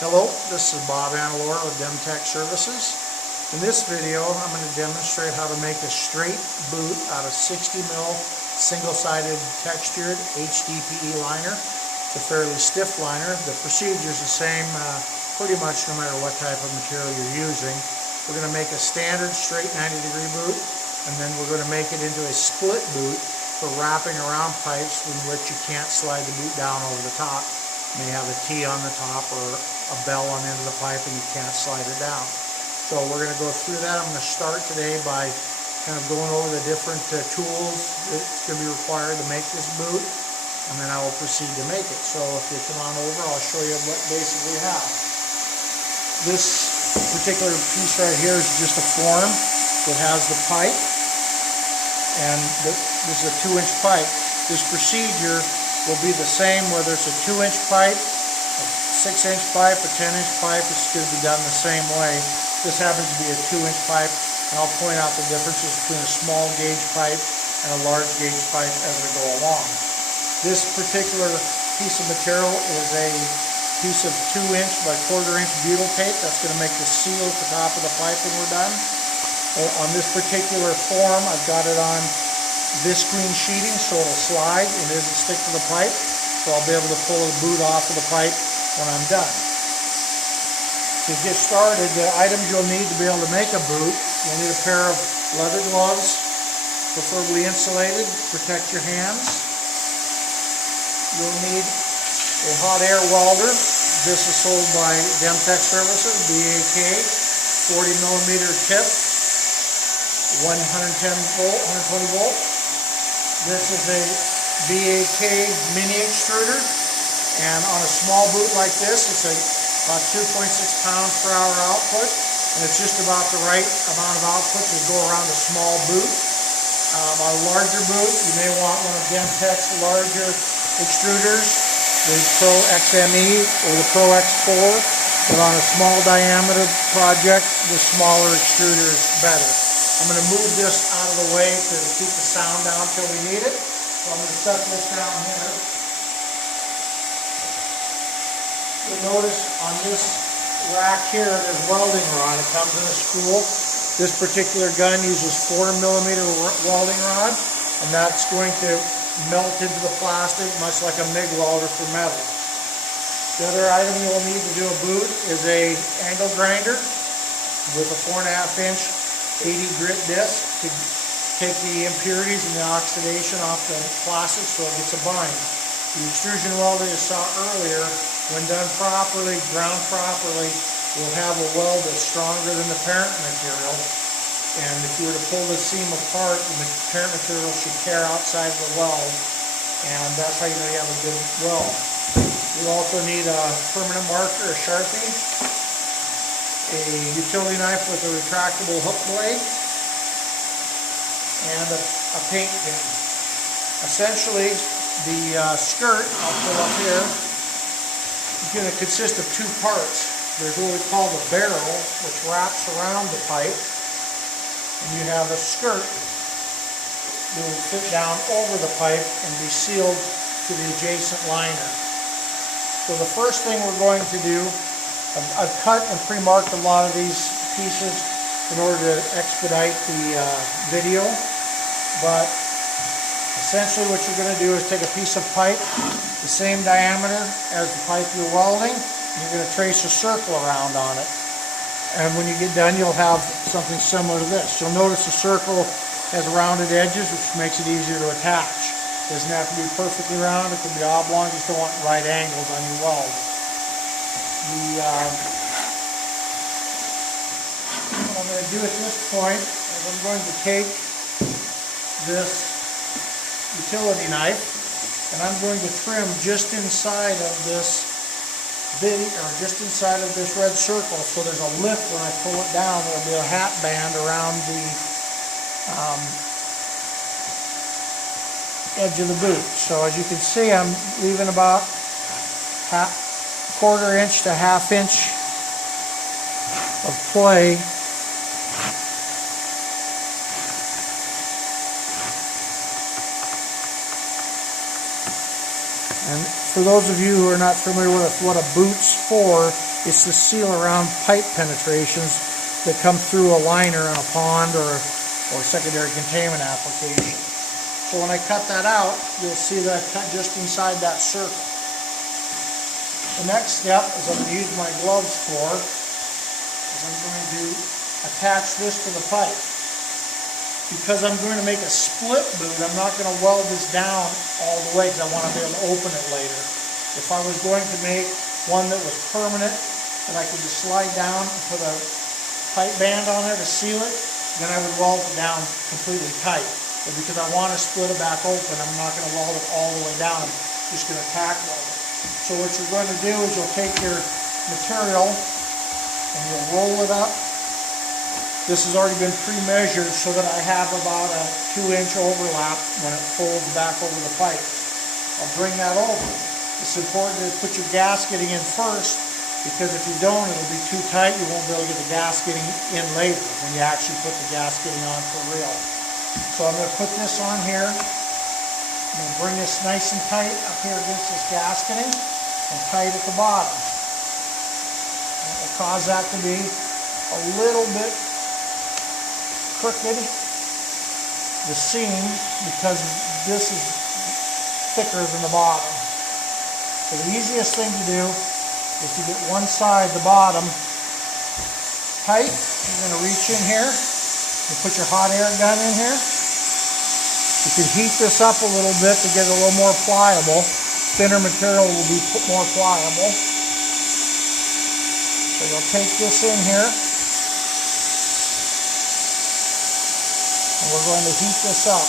Hello, this is Bob Annalore of Demtech Services. In this video, I'm going to demonstrate how to make a straight boot out of 60 mil single-sided textured HDPE liner. It's a fairly stiff liner. The procedure is the same pretty much no matter what type of material you're using. We're going to make a standard straight 90-degree boot, and then we're going to make it into a split boot for wrapping around pipes in which you can't slide the boot down over the top. You may have a T on the top or a bell on the end of the pipe and you can't slide it down. So we're going to go through that. I'm going to start today by kind of going over the different tools that's going to be required to make this boot, and then I will proceed to make it. So if you come on over, I'll show you what basically we have. This particular piece right here is just a form that has the pipe, and this is a 2-inch pipe. This procedure will be the same whether it's a 2-inch pipe, a 6-inch pipe, a 10-inch pipe. It's going to be done the same way. This happens to be a 2-inch pipe, and I'll point out the differences between a small gauge pipe and a large gauge pipe as we go along. This particular piece of material is a piece of 2-inch by 1/4-inch butyl tape. That's going to make the seal at the top of the pipe when we're done. On this particular form, I've got it on visqueen sheeting so it'll slide and it doesn't stick to the pipe, so I'll be able to pull the boot off of the pipe when I'm done. To get started, the items you'll need to be able to make a boot: you'll need a pair of leather gloves, preferably insulated, protect your hands. You'll need a hot air welder. This is sold by Demtech Services, BAK, 40mm tip, 110 volt, 120 volt. This is a BAK mini extruder, and on a small boot like this, it's about 2.6 pounds per hour output, and it's just about the right amount of output to go around a small boot. On a larger boot, you may want one of Demtech's larger extruders, the Pro XME or the Pro X4, but on a small diameter project, the smaller extruder is better. I'm going to move this out of the way to keep the sound down until we need it. So I'm going to set this down here. You'll notice on this rack here, there's welding rod. It comes in a spool. This particular gun uses 4mm welding rod, and that's going to melt into the plastic much like a MIG welder for metal. The other item you'll need to do a boot is a angle grinder with a 4.5-inch 80 grit disc to take the impurities and the oxidation off the plastic so it gets a bind. The extrusion weld that you saw earlier, when done properly, ground properly, will have a weld that's stronger than the parent material. And if you were to pull the seam apart, the parent material should tear outside the weld, and that's how you know you have a good weld. You also need a permanent marker, a Sharpie, a utility knife with a retractable hook blade, and a paint pen. Essentially, the skirt, I'll pull up here, is going to consist of 2 parts. There's what we call the barrel, which wraps around the pipe, and you have a skirt that will fit down over the pipe and be sealed to the adjacent liner. So the first thing we're going to do, I've cut and pre-marked a lot of these pieces in order to expedite the video, but essentially what you're going to do is take a piece of pipe the same diameter as the pipe you're welding, and you're going to trace a circle around on it. And when you get done, you'll have something similar to this. You'll notice the circle has rounded edges, which makes it easier to attach. It doesn't have to be perfectly round, it can be oblong, you just don't want right angles on your weld. What I'm going to do at this point is I'm going to take this utility knife and I'm going to trim just inside of this just inside of this red circle, so there's a lip when I pull it down. There'll be a hat band around the edge of the boot. So as you can see, I'm leaving about 1/4-inch to 1/2 inch of play and For those of you who are not familiar with what a boot's for, it's to seal around pipe penetrations that come through a liner in a pond or secondary containment application. So when I cut that out, you'll see that I cut just inside that circle. The next step is I'm going to use my gloves for, is I'm going to attach this to the pipe. Because I'm going to make a split boot, I'm not going to weld this down all the way because I want to be able to open it later. If I was going to make one that was permanent, that I could just slide down and put a pipe band on there to seal it, then I would weld it down completely tight. But because I want to split it back open, I'm not going to weld it all the way down. I'm just going to tack weld it. So what you're going to do is you'll take your material and you'll roll it up. This has already been pre-measured so that I have about a 2-inch overlap when it folds back over the pipe. I'll bring that over. It's important to put your gasketing in first, because if you don't, it'll be too tight. You won't be able to get the gasketing in later when you actually put the gasketing on for real. So I'm going to put this on here. I'm going to bring this nice and tight up here against this gasketing and tight at the bottom. It will cause that to be a little bit crooked, the seam, because this is thicker than the bottom. So the easiest thing to do is to get one side, the bottom, tight. You're going to reach in here and put your hot air gun in here. You can heat this up a little bit to get it a little more pliable. Thinner material will be more pliable. So you'll take this in here. And we're going to heat this up. Like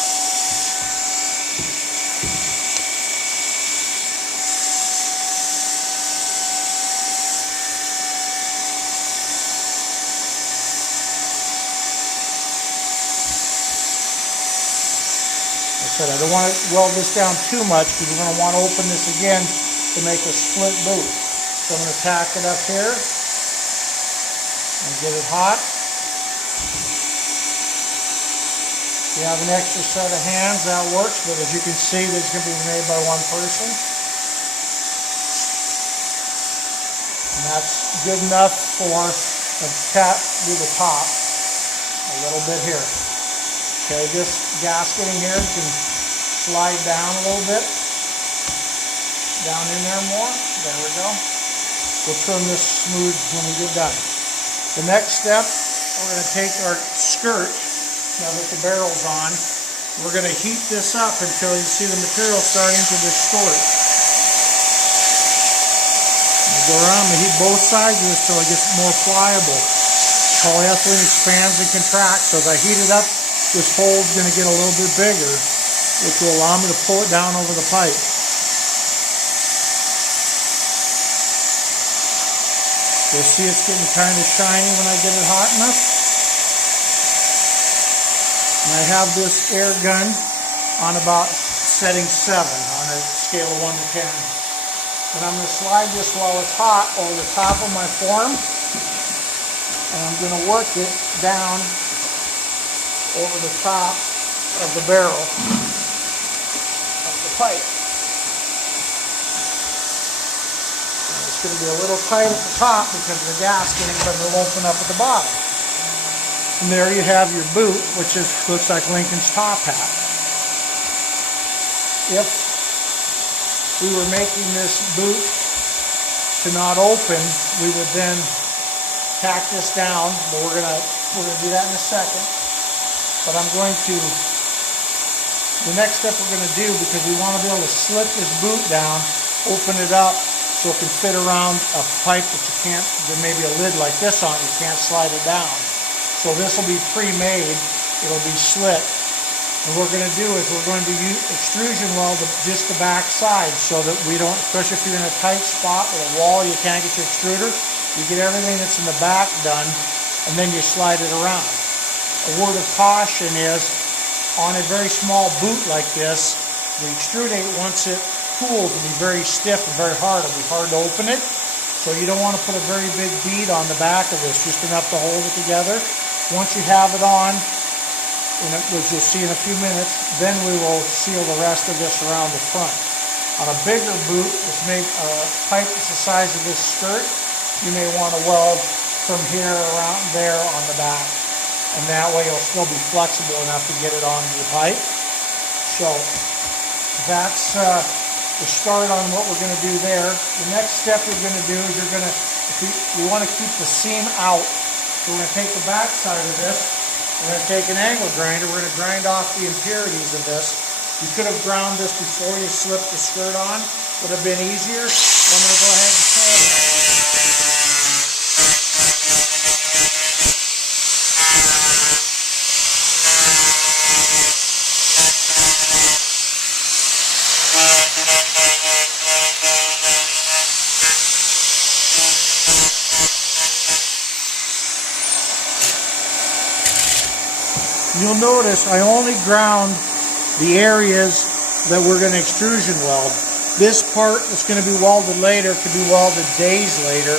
I said, I don't want to weld this down too much because we're going to want to open this again to make a split boot. So I'm going to tack it up here and get it hot. If you have an extra set of hands, that works, but as you can see, this is going to be made by one person. And that's good enough for a tap to the top, a little bit here. Okay, this gasketing here can slide down a little bit, down in there more. There we go. We'll trim this smooth when we get done. The next step, we're going to take our skirt. Now that the barrel's on, we're going to heat this up until you see the material starting to distort. I'll go around and heat both sides of this until it gets more pliable. Polyethylene expands and contracts, so as I heat it up, this hole's going to get a little bit bigger, which will allow me to pull it down over the pipe. You'll see it's getting kind of shiny when I get it hot enough. And I have this air gun on about setting 7 on a scale of 1 to 10. And I'm going to slide this while it's hot over the top of my form. And I'm going to work it down over the top of the barrel of the pipe. And it's going to be a little tight at the top because of the gasketing, but it'll open up at the bottom. And there you have your boot, which looks like Lincoln's top hat. If we were making this boot to not open, we would then tack this down, but we're gonna do that in a second. But the next step we're gonna do, because we want to be able to slit this boot down, open it up so it can fit around a pipe that you can't, there may be a lid like this on it, you can't slide it down. So this will be pre-made, it'll be slit. And what we're going to do is we're going to use extrusion weld just the back side so that we don't, especially if you're in a tight spot with a wall, you can't get your extruder, you get everything that's in the back done, and then you slide it around. A word of caution is, on a very small boot like this, the extrudate, once it cools, will be very stiff and very hard. It'll be hard to open it. So you don't want to put a very big bead on the back of this, just enough to hold it together. Once you have it on, which you'll see in a few minutes, then we will seal the rest of this around the front. On a bigger boot, this may pipe is the size of this skirt, you may want to weld from here around there on the back. And that way you'll still be flexible enough to get it onto the pipe. So that's the start on what we're going to do there. The next step we're going to do is we want to keep the seam out. So we're going to take the back side of this, we're going to take an angle grinder, we're going to grind off the impurities of this. You could have ground this before you slipped the skirt on, would have been easier. So I'm going to go ahead and sand it. You'll notice I only ground the areas that we're going to extrusion weld. This part that's going to be welded later could be welded days later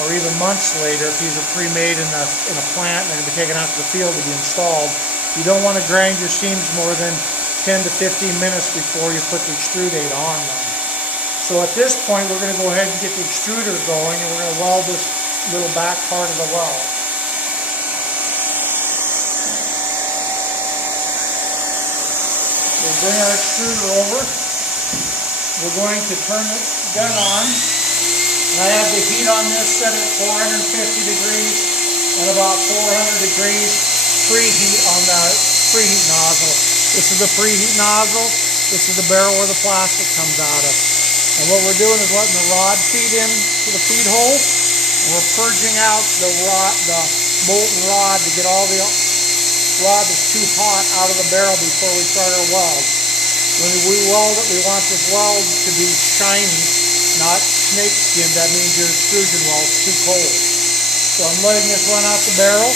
or even months later if these are pre-made in a plant and they're going to be taken out to the field to be installed. You don't want to grind your seams more than 10 to 15 minutes before you put the extrudate on them. So at this point we're going to go ahead and get the extruder going and we're going to weld this little back part of the weld. We'll bring our extruder over. We're going to turn the gun on. And I have the heat on this set at 450 degrees and about 400 degrees preheat on the preheat nozzle. This is the preheat nozzle. This is the barrel where the plastic comes out of. And what we're doing is letting the rod feed in to the feed hole. And we're purging out the molten rod to get all the rod that's too hot out of the barrel before we start our weld. When we weld it, we want this weld to be shiny, not snake skin. That means your extrusion weld is too cold. So I'm letting this run out the barrel.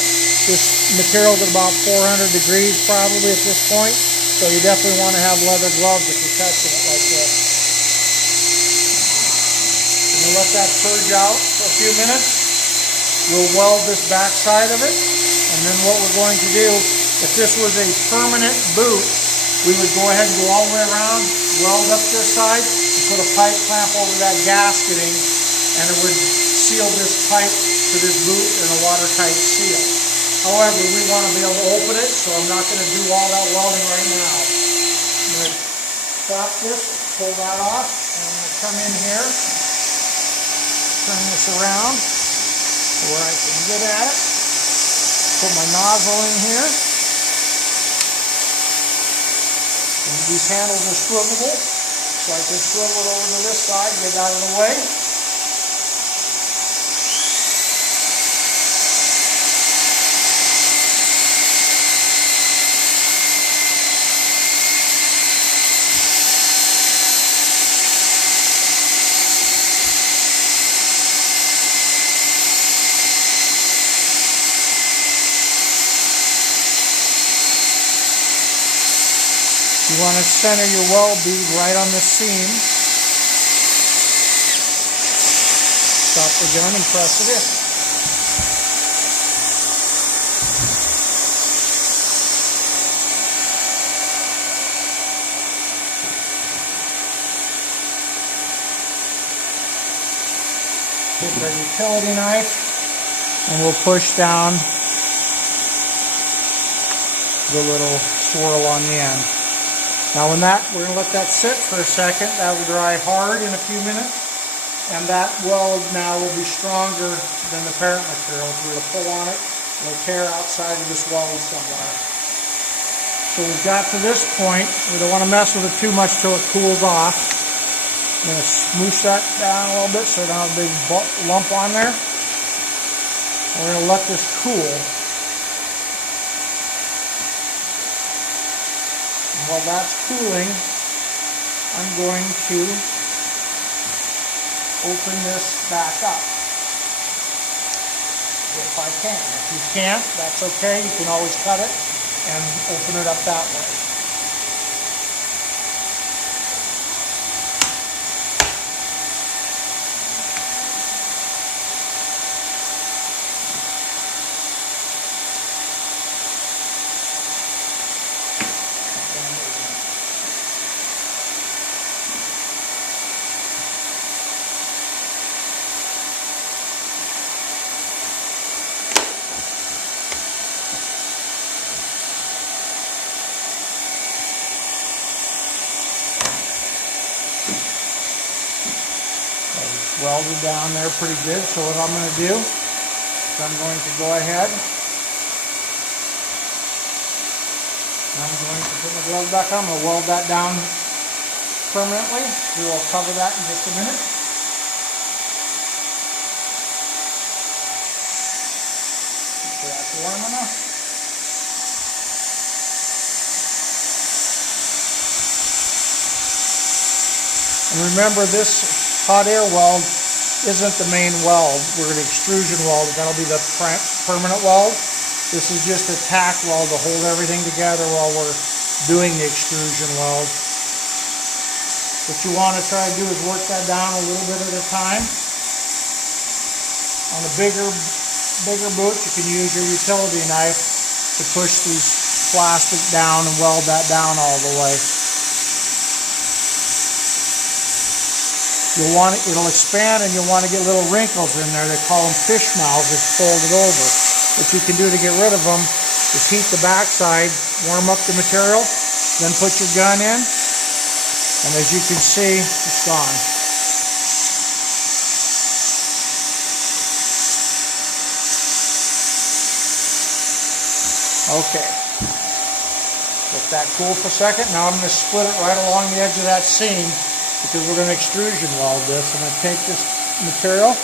This material is at about 400 degrees probably at this point, so you definitely want to have leather gloves if you're touching it like this. And we'll let that purge out for a few minutes. We'll weld this back side of it. And then what we're going to do, if this was a permanent boot, we would go ahead and go all the way around, weld up this side, and put a pipe clamp over that gasketing, and it would seal this pipe to this boot in a watertight seal. However, we want to be able to open it, so I'm not going to do all that welding right now. I'm going to stop this, pull that off, and I'm going to come in here, turn this around where I can get at it. Put my nozzle in here. And these handles are swivelable, so I can swivel it over to this side, get it out of the way. You want to center your weld bead right on the seam. Stop the gun and press it in. Take our utility knife and we'll push down the little swirl on the end. Now we're going to let that sit for a second. That will dry hard in a few minutes. And that weld now will be stronger than the parent material. If we were to pull on it, it'll tear outside of this weld somewhere. So we've got to this point. We don't want to mess with it too much till it cools off. I'm going to smoosh that down a little bit so I don't have a big lump on there. We're going to let this cool. While that's cooling, I'm going to open this back up. If I can. If you can't, that's okay. You can always cut it and open it up that way. welded down there pretty good. So what I'm going to do is I'm going to go ahead. I'm going to put my gloves back on. I'm going to weld that down permanently. We will cover that in just a minute. Make sure that's warm enough. And remember, this hot air weld isn't the main weld. We're an extrusion weld. That'll be the permanent weld. This is just a tack weld to hold everything together while we're doing the extrusion weld. What you want to try to do is work that down a little bit at a time. On a bigger boot, you can use your utility knife to push these plastic down and weld that down all the way. It'll expand and you'll want to get little wrinkles in there. They call them fish mouths if folded over. What you can do to get rid of them is heat the backside, warm up the material, then put your gun in, and as you can see, it's gone. Okay, let that cool for a second. Now I'm going to split it right along the edge of that seam because we're going to extrusion weld this. I'm going to take this material,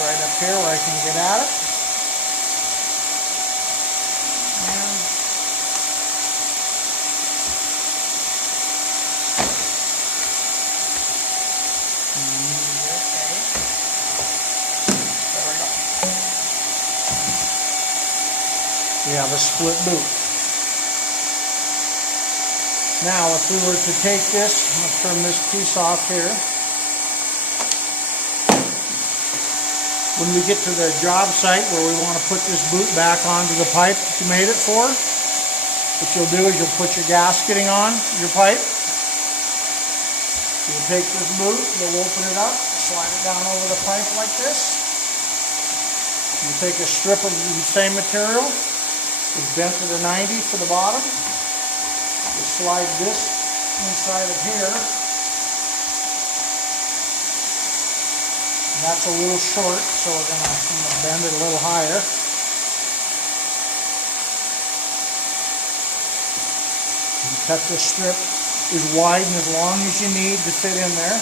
right up here where I can get at it. And there we go. We have a split boot. Now if we were to take this, I'm going to turn this piece off here. When we get to the job site where we want to put this boot back onto the pipe that you made it for, what you'll do is you'll put your gasketing on your pipe. You'll take this boot, you'll open it up, slide it down over the pipe like this. You'll take a strip of the same material, it's bent to the 90 for the bottom. You slide this inside of here. That's a little short, so I'm going to bend it a little higher. And cut this strip as wide and as long as you need to fit in there.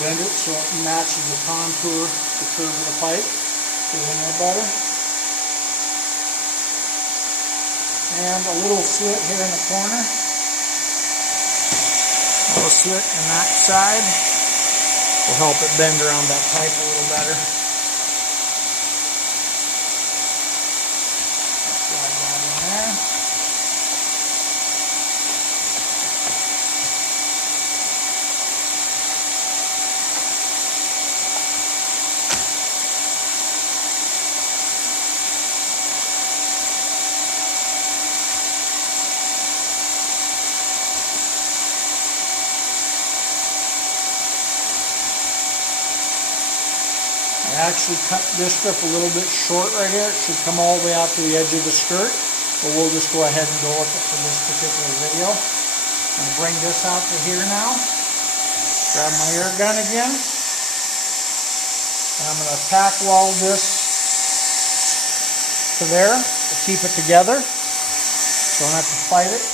Bend it so it matches the contour, the curve of the pipe. Get in there better. And a little slit here in the corner. A little slit in that side will help it bend around that pipe a little better. Slide that in there. I actually cut this strip a little bit short right here. It should come all the way out to the edge of the skirt, but we'll just go ahead and go with it for this particular video. I'm going to bring this out to here now. Grab my air gun again. And I'm going to tack weld this to there to keep it together. Don't have to fight it.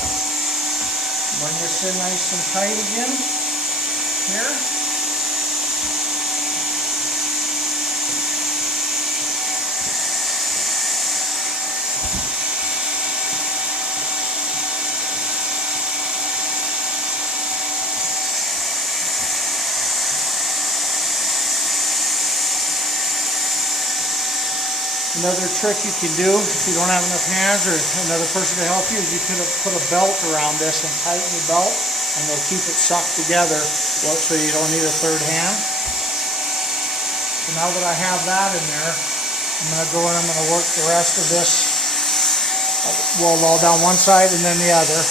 Bring this in nice and tight again. Here. Another trick you can do if you don't have enough hands or another person to help you is you could put a belt around this and tighten the belt and they'll keep it sucked together so you don't need a third hand. So now that I have that in there, I'm going to go and I'm going to work the rest of this weld all down one side and then the other.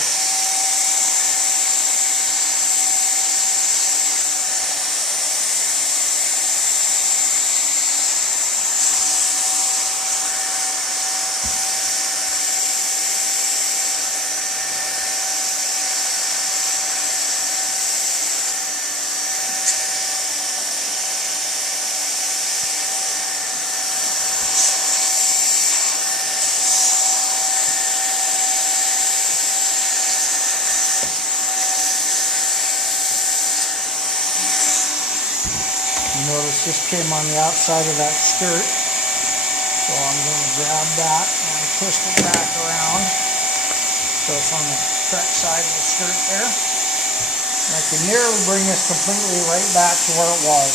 Notice this came on the outside of that skirt, so I'm going to grab that and twist it back around so it's on the correct side of the skirt there. And I can nearly bring this completely right back to where it was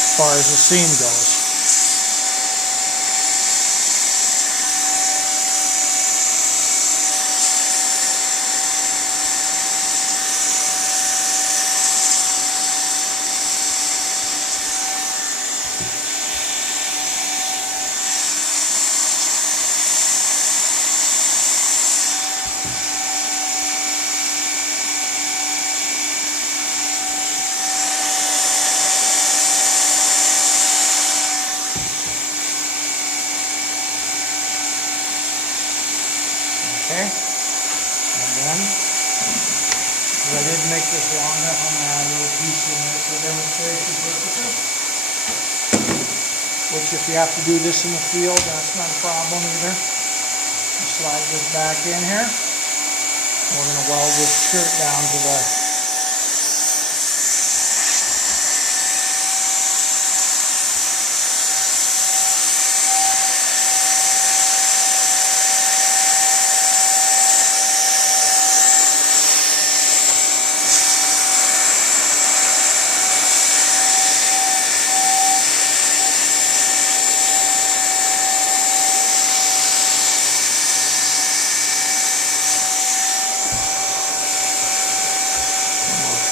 as far as the seam goes. Okay, and then, because I didn't make this long enough, I'm going to add a little piece in there for demonstration purposes. Which, if you have to do this in the field, that's not a problem either. Slide this back in here. We're going to weld this skirt down to the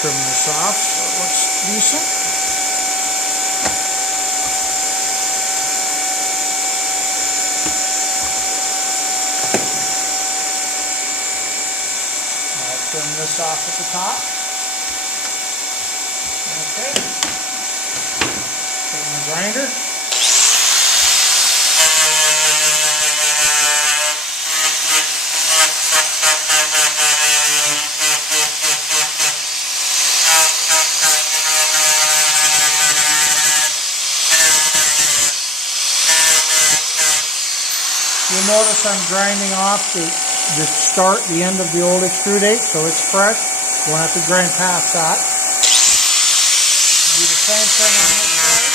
trim this off so it looks decent. I'll trim this off at the top. Okay. Put in the grinder. You'll notice I'm grinding off the end of the old extrudate, so it's fresh. You won't have to grind past that. Do the same thing on this side.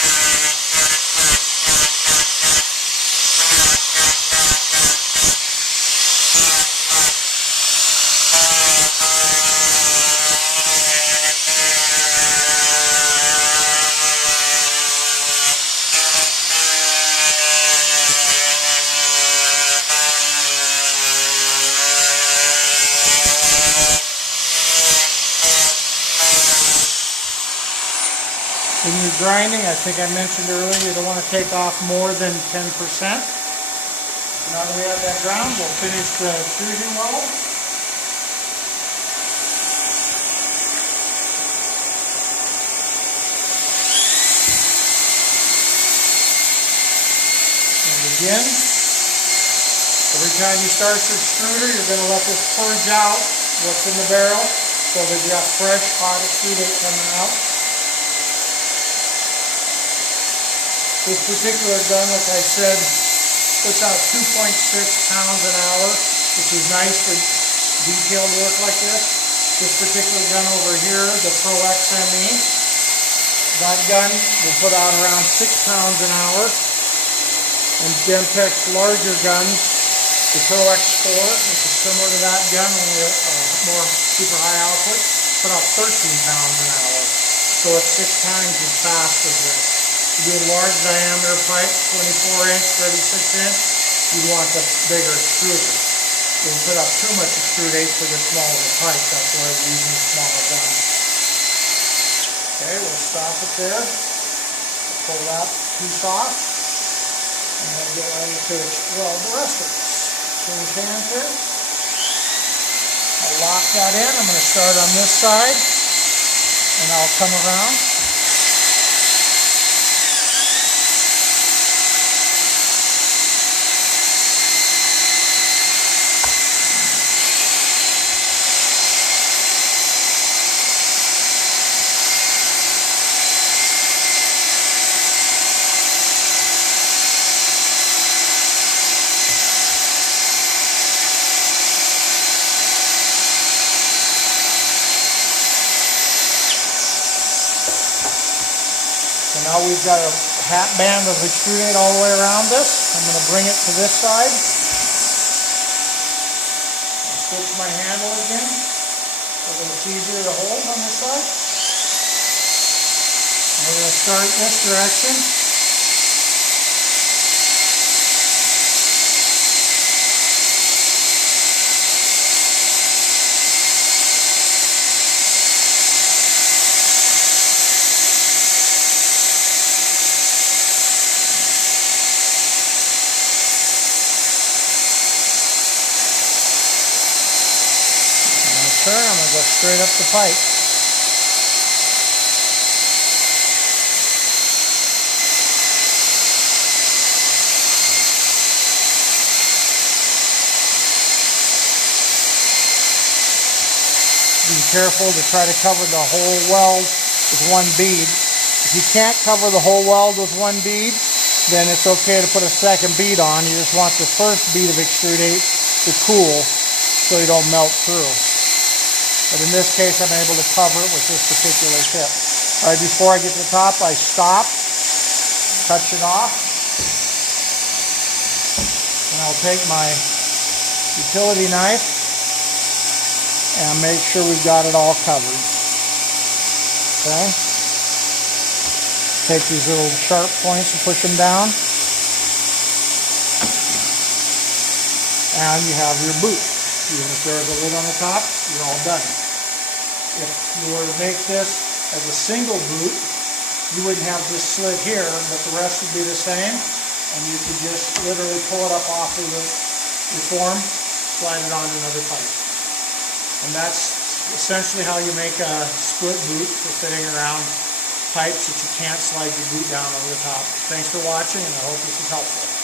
When you're grinding, I think I mentioned earlier, you don't want to take off more than 10%. Now that we have that ground, we'll finish the extrusion weld. And again, every time you start your extruder, you're going to let this purge out what's in the barrel so that you have fresh, hot extrudate coming out. This particular gun, like I said, puts out 2.6 pounds an hour, which is nice for detailed work like this. This particular gun over here, the Pro XME, that gun will put out around 6 pounds an hour. And Demtech's larger guns, the Pro X4, which is similar to that gun, only a more super high output, put out 13 pounds an hour. So it's 6 times as fast as this. To do a large diameter pipe, 24 inch, 36 inch, you'd want the bigger extruder. Don't put up too much extrudate for this small of a pipe. That's why we're using a smaller gun. Okay, we'll stop it there. Pull that piece off. And then get ready to weld the rest of this. Change hands here. I'll lock that in. I'm going to start on this side. And I'll come around. So now we've got a hat band of extrudate all the way around this. I'm going to bring it to this side. I'll switch my handle again so that it's easier to hold on this side. And we're going to start this direction. Turn, I'm going to go straight up the pipe. Be careful to try to cover the whole weld with one bead. If you can't cover the whole weld with one bead, then it's okay to put a second bead on. You just want the first bead of extrudate to cool so you don't melt through. But in this case, I'm able to cover it with this particular tip. All right, before I get to the top, I stop, touch it off, and I'll take my utility knife and make sure we've got it all covered. Okay? Take these little sharp points and push them down. And you have your boot. Even if there's a lid on the top, you're all done. If you were to make this as a single boot, you wouldn't have this slit here, but the rest would be the same. And you could just literally pull it up off of your form, slide it onto another pipe. And that's essentially how you make a split boot for fitting around pipes that you can't slide your boot down over the top. Thanks for watching, and I hope this is helpful.